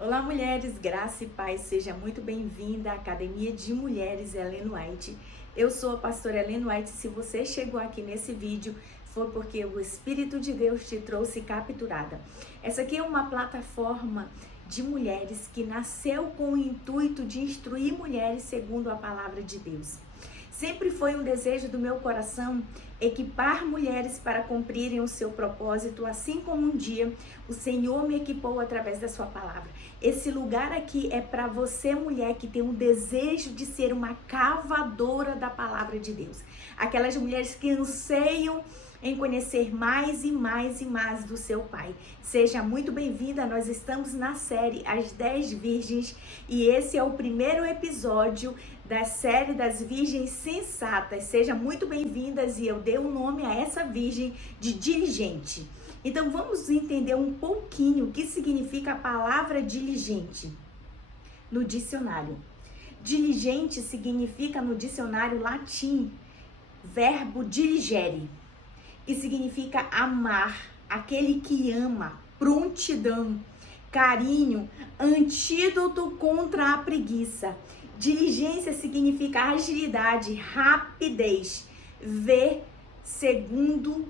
Olá, mulheres, graça e paz, seja muito bem-vinda à Academia de Mulheres Ellen White. Eu sou a pastora Ellen White. Se você chegou aqui nesse vídeo, foi porque o Espírito de Deus te trouxe capturada. Essa aqui é uma plataforma de mulheres que nasceu com o intuito de instruir mulheres segundo a palavra de Deus. Sempre foi um desejo do meu coração equipar mulheres para cumprirem o seu propósito, assim como um dia o Senhor me equipou através da sua palavra. Esse lugar aqui é para você, mulher, que tem um desejo de ser uma cavadora da palavra de Deus. Aquelas mulheres que anseiam em conhecer mais e mais e mais do seu Pai. Seja muito bem-vinda, nós estamos na série As 10 Virgens e esse é o primeiro episódio da série das Virgens Sensatas. Sejam muito bem-vindas e eu dei o nome a essa virgem de diligente. Então vamos entender um pouquinho o que significa a palavra diligente no dicionário. Diligente significa no dicionário latim verbo diligere. E significa amar, aquele que ama, prontidão, carinho, antídoto contra a preguiça. Diligência significa agilidade, rapidez, ver segundo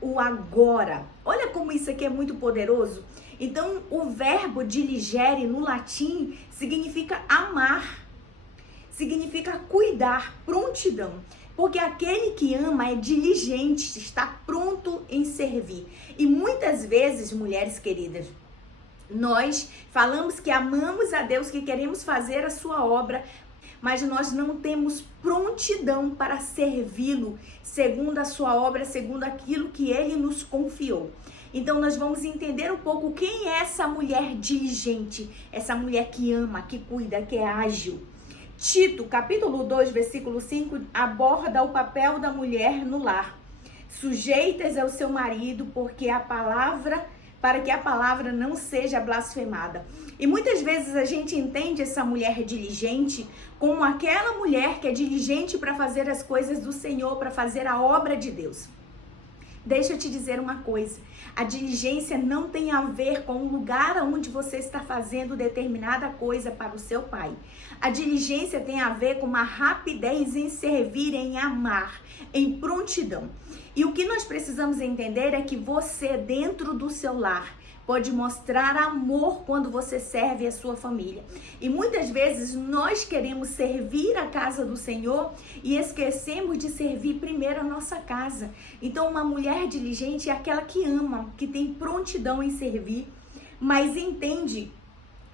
o agora. Olha como isso aqui é muito poderoso. Então, o verbo diligere no latim significa amar, significa cuidar, prontidão. Porque aquele que ama é diligente, está pronto em servir. E muitas vezes, mulheres queridas, nós falamos que amamos a Deus, que queremos fazer a sua obra, mas nós não temos prontidão para servi-lo segundo a sua obra, segundo aquilo que ele nos confiou. Então nós vamos entender um pouco quem é essa mulher diligente, essa mulher que ama, que cuida, que é ágil. Tito, capítulo 2, versículo 5, aborda o papel da mulher no lar. Sujeitas ao seu marido, para que a palavra não seja blasfemada. E muitas vezes a gente entende essa mulher diligente como aquela mulher que é diligente para fazer as coisas do Senhor, para fazer a obra de Deus. Deixa eu te dizer uma coisa, a diligência não tem a ver com o lugar onde você está fazendo determinada coisa para o seu Pai. A diligência tem a ver com uma rapidez em servir, em amar, em prontidão. E o que nós precisamos entender é que você, dentro do seu lar, pode mostrar amor quando você serve a sua família. E muitas vezes nós queremos servir a casa do Senhor e esquecemos de servir primeiro a nossa casa. Então uma mulher diligente é aquela que ama, que tem prontidão em servir, mas entende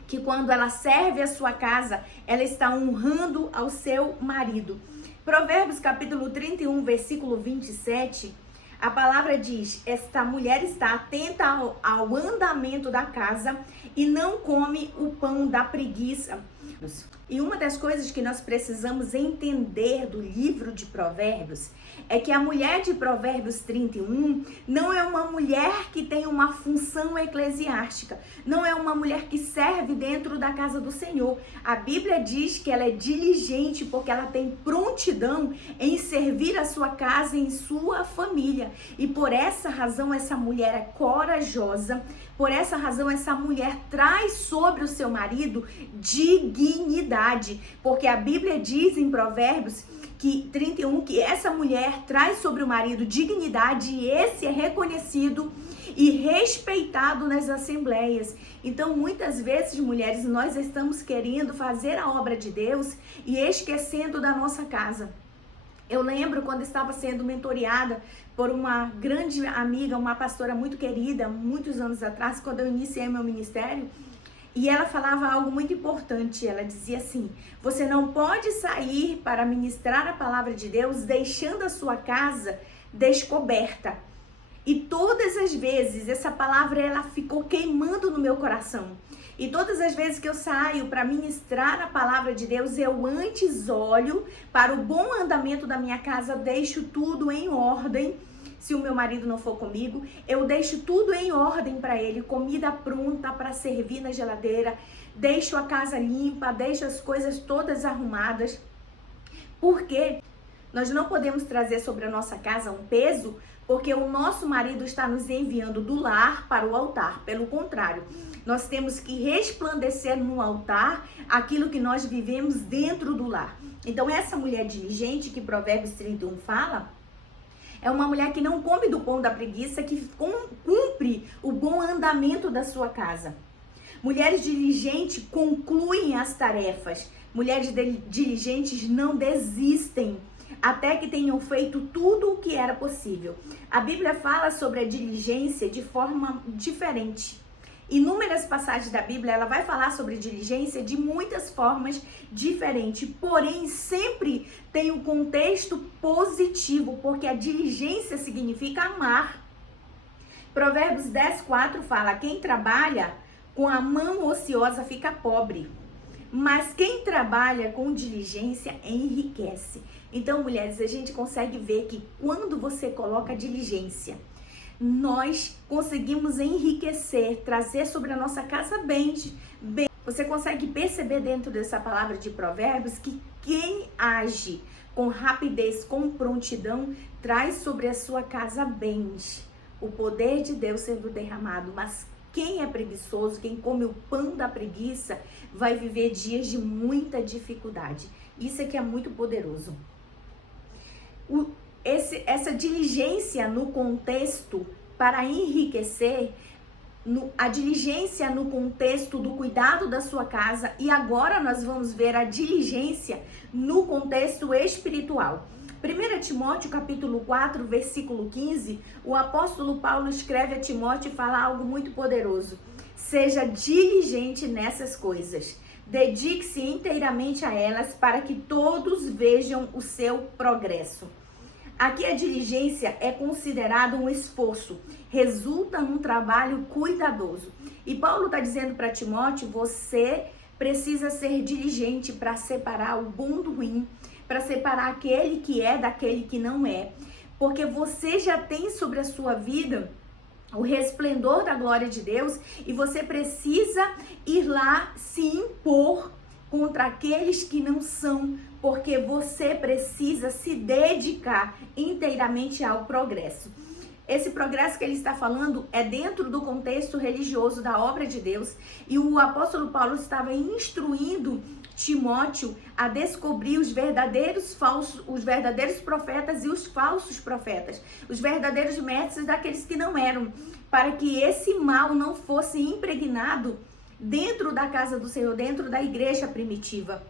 que quando ela serve a sua casa, ela está honrando ao seu marido. Provérbios capítulo 31, versículo 27, a palavra diz: esta mulher está atenta ao andamento da casa e não come o pão da preguiça. E uma das coisas que nós precisamos entender do livro de Provérbios é que a mulher de Provérbios 31 não é uma mulher que tem uma função eclesiástica, não é uma mulher que serve dentro da casa do Senhor. A Bíblia diz que ela é diligente porque ela tem prontidão em servir a sua casa e em sua família. E por essa razão essa mulher é corajosa, por essa razão essa mulher traz sobre o seu marido dignidade, porque a Bíblia diz em Provérbios 31 que essa mulher traz sobre o marido dignidade e esse é reconhecido e respeitado nas assembleias. Então muitas vezes, mulheres, nós estamos querendo fazer a obra de Deus e esquecendo da nossa casa. Eu lembro quando estava sendo mentoreada por uma grande amiga, uma pastora muito querida, muitos anos atrás, quando eu iniciei meu ministério, e ela falava algo muito importante. Ela dizia assim: você não pode sair para ministrar a palavra de Deus deixando a sua casa descoberta. E todas as vezes essa palavra ela ficou queimando no meu coração. E todas as vezes que eu saio para ministrar a palavra de Deus, eu antes olho para o bom andamento da minha casa, deixo tudo em ordem. Se o meu marido não for comigo, eu deixo tudo em ordem para ele, comida pronta para servir na geladeira, deixo a casa limpa, deixo as coisas todas arrumadas. Por quê? Nós não podemos trazer sobre a nossa casa um peso, porque o nosso marido está nos enviando do lar para o altar. Pelo contrário, Nós temos que resplandecer no altar aquilo que nós vivemos dentro do lar. Então, essa mulher diligente que Provérbios 31 fala, é uma mulher que não come do pão da preguiça, que cumpre o bom andamento da sua casa. Mulheres diligentes concluem as tarefas. Mulheres diligentes não desistem até que tenham feito tudo o que era possível. A Bíblia fala sobre a diligência de forma diferente. Inúmeras passagens da Bíblia, ela vai falar sobre diligência de muitas formas diferentes, porém sempre tem um contexto positivo, porque a diligência significa amar. Provérbios 10:4 fala: quem trabalha com a mão ociosa fica pobre, mas quem trabalha com diligência enriquece. Então, mulheres, a gente consegue ver que quando você coloca diligência, nós conseguimos enriquecer, trazer sobre a nossa casa bens. Você consegue perceber dentro dessa palavra de Provérbios que quem age com rapidez, com prontidão, traz sobre a sua casa bens. O poder de Deus sendo derramado, mas quem é preguiçoso, quem come o pão da preguiça, vai viver dias de muita dificuldade. Isso é que é muito poderoso. Essa diligência no contexto para enriquecer, a diligência no contexto do cuidado da sua casa, e agora nós vamos ver a diligência no contexto espiritual. 1 Timóteo capítulo 4, versículo 15, o apóstolo Paulo escreve a Timóteo e fala algo muito poderoso. Seja diligente nessas coisas, dedique-se inteiramente a elas para que todos vejam o seu progresso. Aqui a diligência é considerada um esforço, resulta num trabalho cuidadoso. E Paulo está dizendo para Timóteo, você precisa ser diligente para separar o bom do ruim, para separar aquele que é daquele que não é. Porque você já tem sobre a sua vida o resplendor da glória de Deus e você precisa ir lá se impor contra aqueles que não são, porque você precisa se dedicar inteiramente ao progresso. Esse progresso que ele está falando é dentro do contexto religioso da obra de Deus, e o apóstolo Paulo estava instruindo Timóteo a descobrir os verdadeiros profetas e os falsos profetas, os verdadeiros mestres daqueles que não eram, para que esse mal não fosse impregnado dentro da casa do Senhor, dentro da igreja primitiva.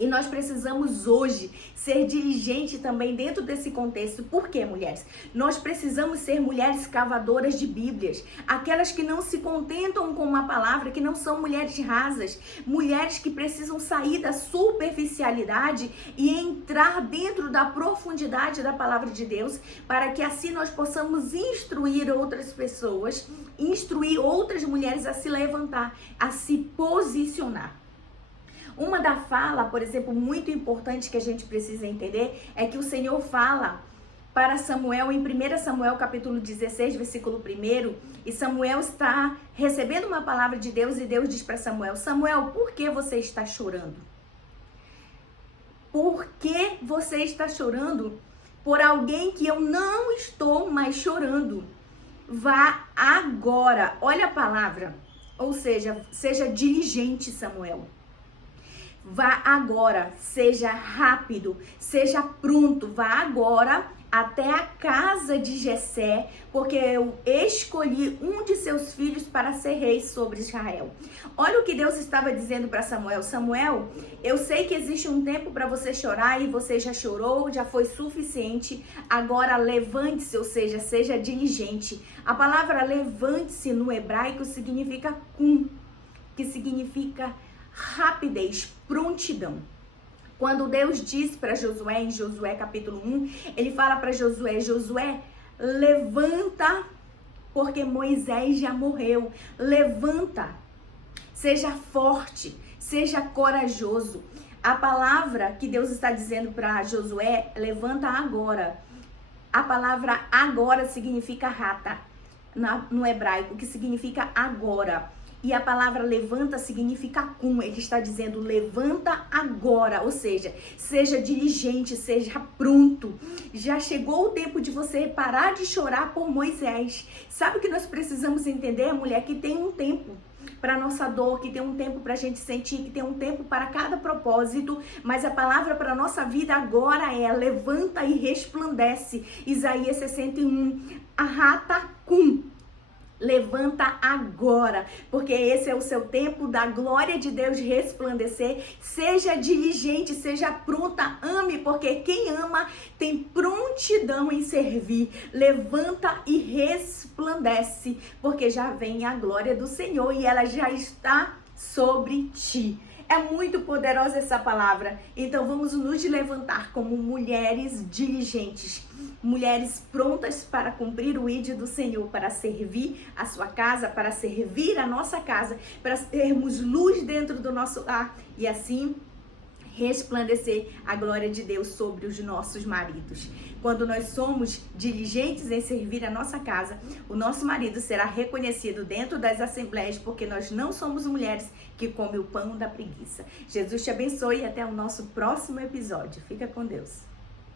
E nós precisamos hoje ser diligentes também dentro desse contexto. Por quê, mulheres? Nós precisamos ser mulheres cavadoras de Bíblias. Aquelas que não se contentam com uma palavra, que não são mulheres rasas. Mulheres que precisam sair da superficialidade e entrar dentro da profundidade da palavra de Deus, para que assim nós possamos instruir outras pessoas, instruir outras mulheres a se levantar, a se posicionar. Uma da fala, por exemplo, muito importante que a gente precisa entender é que o Senhor fala para Samuel em 1 Samuel capítulo 16, versículo 1, e Samuel está recebendo uma palavra de Deus e Deus diz para Samuel: Samuel, por que você está chorando? Por que você está chorando por alguém que eu não estou mais chorando? Vá agora, olha a palavra, ou seja, seja diligente, Samuel. Vá agora, seja rápido, seja pronto, vá agora até a casa de Jessé, porque eu escolhi um de seus filhos para ser rei sobre Israel. Olha o que Deus estava dizendo para Samuel. Samuel, eu sei que existe um tempo para você chorar e você já chorou, já foi suficiente. Agora levante-se, ou seja, seja diligente. A palavra levante-se no hebraico significa kum, que significa rapidez, prontidão. Quando Deus diz para Josué, em Josué capítulo 1, ele fala para Josué: Josué, levanta, porque Moisés já morreu. Levanta, seja forte, seja corajoso. A palavra que Deus está dizendo para Josué, levanta agora. A palavra agora significa rata no hebraico, que significa agora. E a palavra levanta significa cum. Ele está dizendo levanta agora, ou seja diligente, seja pronto. Já chegou o tempo de você parar de chorar por Moisés. Sabe o que nós precisamos entender, mulher? Que tem um tempo. para nossa dor, que tem um tempo para a gente sentir, que tem um tempo para cada propósito, mas a palavra para nossa vida agora é: levanta e resplandece. Isaías 61, Arratacum. Levanta agora, porque esse é o seu tempo da glória de Deus resplandecer. Seja diligente, seja pronta, ame, porque quem ama tem prontidão em servir. Levanta e resplandece, porque já vem a glória do Senhor e ela já está sobre ti. É muito poderosa essa palavra. Então vamos nos levantar como mulheres diligentes, mulheres prontas para cumprir o ídolo do Senhor, para servir a sua casa, para servir a nossa casa, para termos luz dentro do nosso lar e assim resplandecer a glória de Deus sobre os nossos maridos. Quando nós somos diligentes em servir a nossa casa, o nosso marido será reconhecido dentro das assembleias, porque nós não somos mulheres que comem o pão da preguiça. Jesus te abençoe e até o nosso próximo episódio. Fica com Deus.